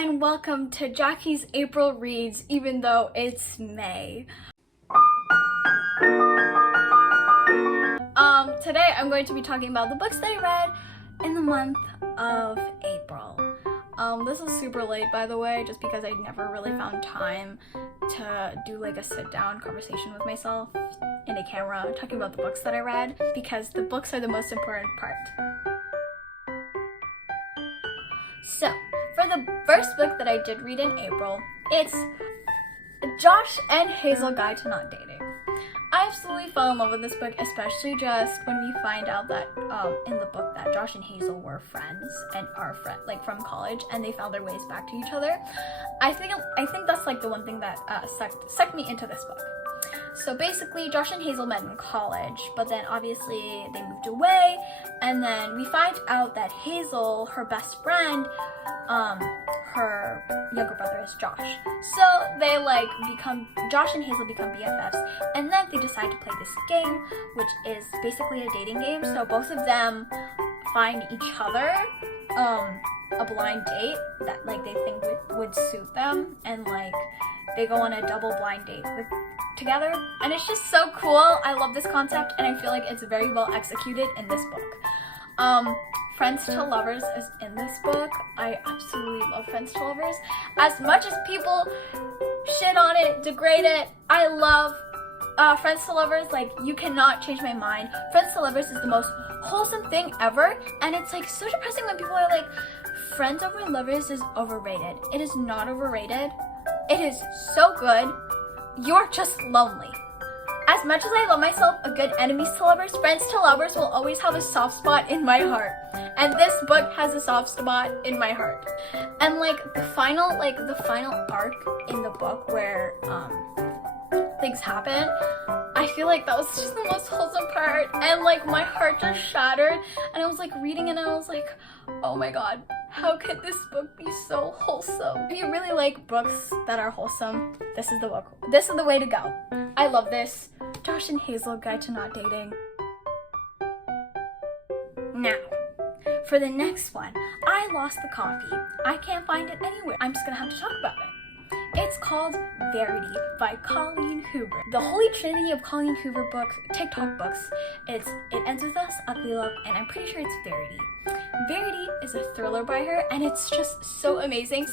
and welcome to Jackie's April Reads, even though it's May. Today I'm going to be talking about the books that I read in the month of April. This is super late, by the way, just because I never really found time to do like a sit-down conversation with myself in a camera talking about the books that I read, because the books are the most important part. So, for the first book that I did read in April, it's Josh and Hazel Guide to Not Dating. I absolutely fell in love with this book, especially just when we find out that in the book that Josh and Hazel were friends and are like from college, and they found their ways back to each other. I think that's like the one thing that sucked me into this book. So basically, Josh and Hazel met in college, but then obviously they moved away, and then we find out that Hazel, her best friend, her younger brother is Josh. So they Josh and Hazel become BFFs, and then they decide to play this game, which is basically a dating game. So both of them find each other a blind date that they think would suit them, and they go on a double blind date together, and it's just so cool. I love this concept, and I feel like it's very well executed in this book. Friends to Lovers is in this book. I absolutely love Friends to Lovers. As much as people shit on it, degrade it, I love Friends to Lovers. You cannot change my mind. Friends to Lovers is the most wholesome thing ever, and it's so depressing when people are like, Friends over Lovers is overrated. It is not overrated. It is so good. You're just lonely. As much as I love myself a good enemies to lovers, Friends to Lovers will always have a soft spot in my heart. And this book has a soft spot in my heart. And the final arc in the book where things happen, I feel like that was just the most wholesome part, and my heart just shattered, and I was reading it and I was like, oh my god, how could this book be so wholesome? If you really like books that are wholesome, this is the book. This is the way to go. I love this. Josh and Hazel Guide to Not Dating. Now, for the next one, I lost the copy. I can't find it anywhere. I'm just gonna have to talk about it. It's called Verity by Colleen Hoover. The holy trinity of Colleen Hoover books, TikTok books. It ends with us, Achilles, and I'm pretty sure it's Verity. Verity is a thriller by her, and it's just so amazing.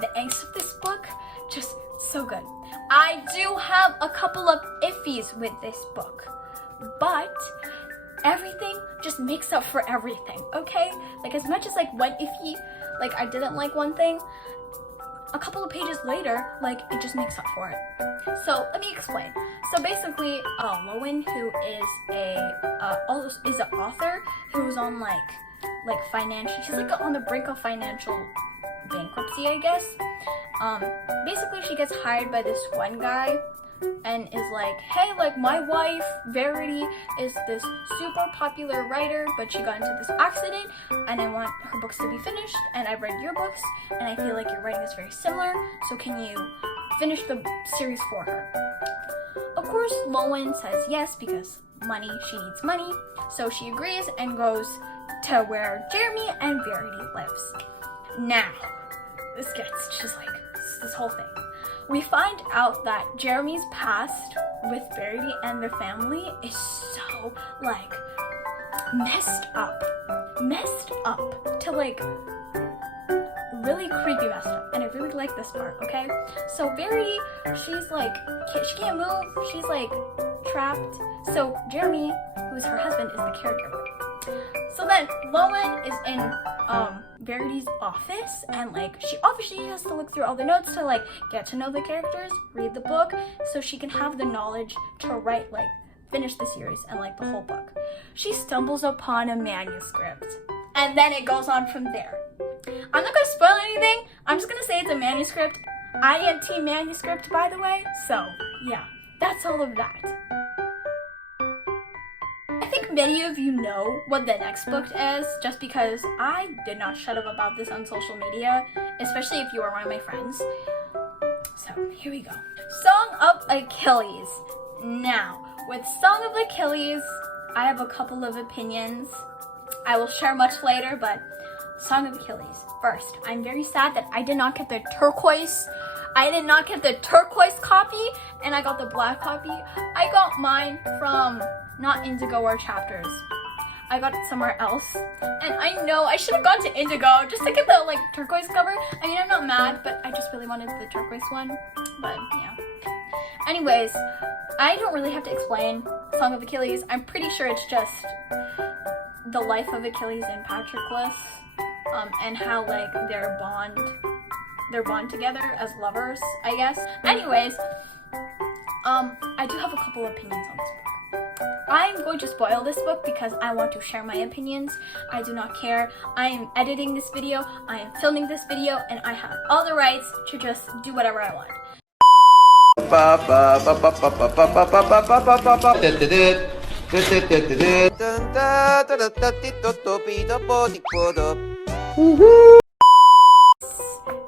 The angst of this book, just so good. I do have a couple of iffies with this book, but everything just makes up for everything, okay? As much as one iffy, I didn't like one thing, a couple of pages later, it just makes up for it. So let me explain. So basically, ŌĆØ who is an author who's on financial, she's on the brink of financial bankruptcy, I guess. Basically she gets hired by this one guy and is hey, my wife Verity is this super popular writer, but she got into this accident, and I want her books to be finished, and I've read your books, and I feel like your writing is very similar, so can you finish the series for her? Of course, ŌĆØ says yes, because money, she needs money, so she agrees and goes to where Jeremy and Verity lives. Now, this gets just this whole thing. We find out that Jeremy's past with Verity and their family is so messed up to really creepy messed up, and I really like this part, okay? So Verity, she's she can't move, she's trapped. So Jeremy, who's her husband, is the caregiver. So then ŌĆØ is in Verity's office, and she obviously has to look through all the notes to get to know the characters, read the book, so she can have the knowledge to write finish the series and the whole book. She stumbles upon a manuscript, and then it goes on from there. I'm not gonna spoil anything. I'm just gonna say it's a manuscript. I am team manuscript, by the way, so yeah, that's all of that. I think many of you know what the next book is, just because I did not shut up about this on social media, especially if you are one of my friends. So here we go. Song of Achilles. Now, with Song of Achilles, I have a couple of opinions. I will share much later, but Song of Achilles. First, I'm very sad that I did not get the turquoise. I did not get the turquoise copy, and I got the black copy. I got mine from not Indigo or Chapters. I got it somewhere else, and I know I should have gone to Indigo just to get the like turquoise cover. I mean, I'm not mad, but I just really wanted the turquoise one. But yeah. Anyways, I don't really have to explain Song of Achilles. I'm pretty sure it's just the life of Achilles and Patroclus, and how like their bond together as lovers, I guess. Anyways, I do have a couple opinions on this book. I'm going to spoil this book because I want to share my opinions. I do not care. I am editing this video, I am filming this video, and I have all the rights to just do whatever I want.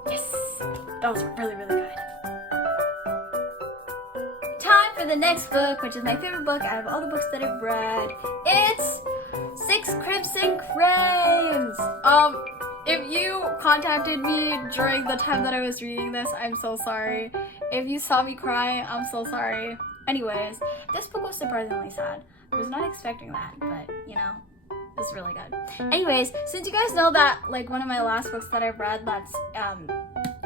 Yes, that was really, really good. Time for the next book, which is my favorite book out of all the books that I've read. It's ┬Āᵝ. If you contacted me during the time that I was reading this, I'm so sorry. If you saw me cry, I'm so sorry. Anyways, this book was surprisingly sad. I was not expecting that, but you know, it's really good. Anyways, since you guys know that like one of my last books that I've read that's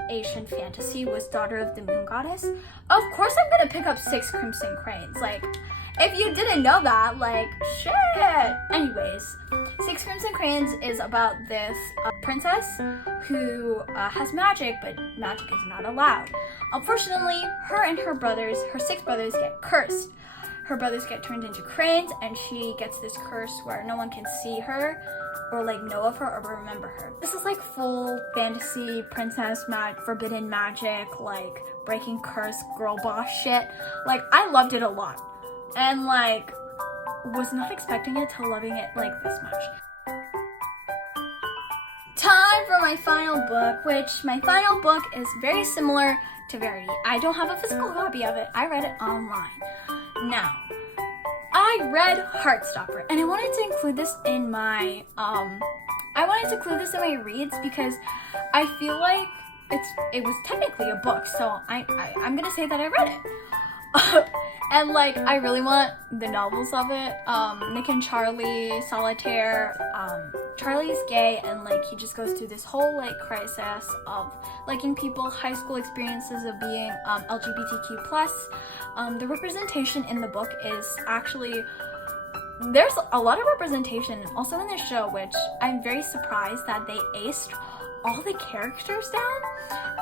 Asian fantasy was Daughter of the Moon Goddess, of course I'm gonna pick up ┬Āᵝ. Like, if you didn't know that, like, shit. Anyways, ┬Āᵝ is about this princess who has magic, but magic is not allowed. Unfortunately, her and her brothers, her 6 brothers, get cursed. Her brothers get turned into cranes, and she gets this curse where no one can see her, or like know of her, or remember her. This is like full fantasy, princess, forbidden magic, like breaking curse, girl boss shit. Like, I loved it a lot. And like, was not expecting it to loving it like this much. Time for my final book, which my final book is very similar to Verity. I don't have a physical copy of it. I read it online. Now, I read Heartstopper, and I wanted to include this in my reads because I feel like it was technically a book, so I'm gonna say that I read it. And like, I really want the novels of it. Nick and Charlie, Solitaire. Charlie's gay, and like he just goes through this whole like crisis of liking people, high school experiences of being LGBTQ+. The representation in the book is actually, there's a lot of representation also in this show, which I'm very surprised that they aced all the characters down,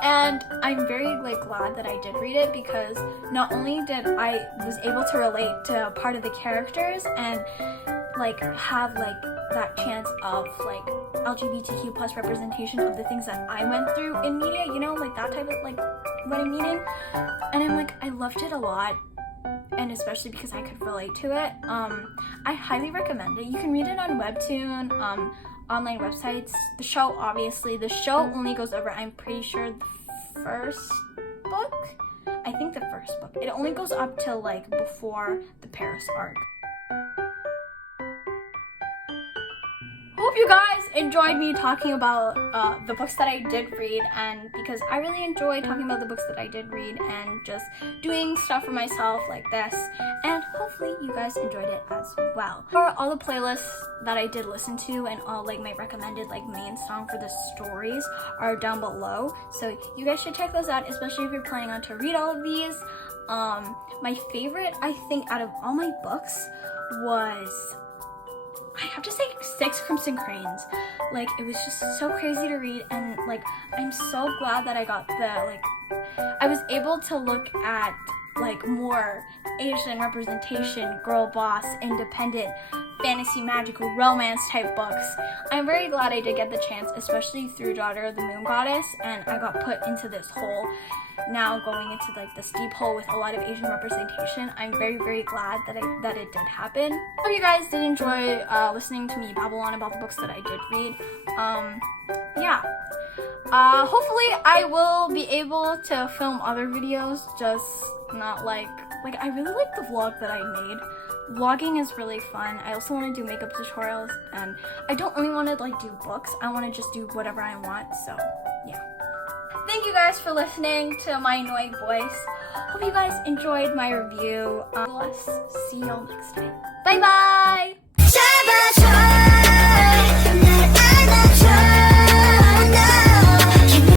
and I'm very like glad that I did read it because not only did I was able to relate to part of the characters and like have like that chance of like LGBTQ+ representation of the things that I went through in media, you know, like that type of like what I'm meaning. And I'm like, I loved it a lot, and especially because I could relate to it. I highly recommend it. You can read it on Webtoon, online websites. The show, obviously, the show only goes over, I'm pretty sure, the first book. I think the first book. It only goes up till like before the Paris arc. Hope you guys enjoyed me talking about the books that I did read, and because I really enjoy talking about the books that I did read and just doing stuff for myself like this, and hopefully you guys enjoyed it as well. For all the playlists that I did listen to and all like my recommended like main song for the stories are down below, so you guys should check those out, especially if you're planning on to read all of these. My favorite, I think, out of all my books was, I have to say, ┬Āᵝ. Like, it was just so crazy to read, and like, I'm so glad that I got I was able to look at like more Asian representation, girl boss, independent, fantasy, magical, romance type books. I'm very glad I did get the chance, especially through Daughter of the Moon Goddess, and I got put into this hole, now going into like this deep hole with a lot of Asian representation. I'm very, very glad that it did happen. Hope you guys did enjoy listening to me babble on about the books that I did read. Yeah. Hopefully I will be able to film other videos, just not like Like, I really like the vlog that I made. Vlogging is really fun. I also want to do makeup tutorials, and I don't only want to like do books. I want to just do whatever I want, so yeah. Thank you guys for listening to my annoying voice. Hope you guys enjoyed my review. Let's see y'all next time. Bye bye!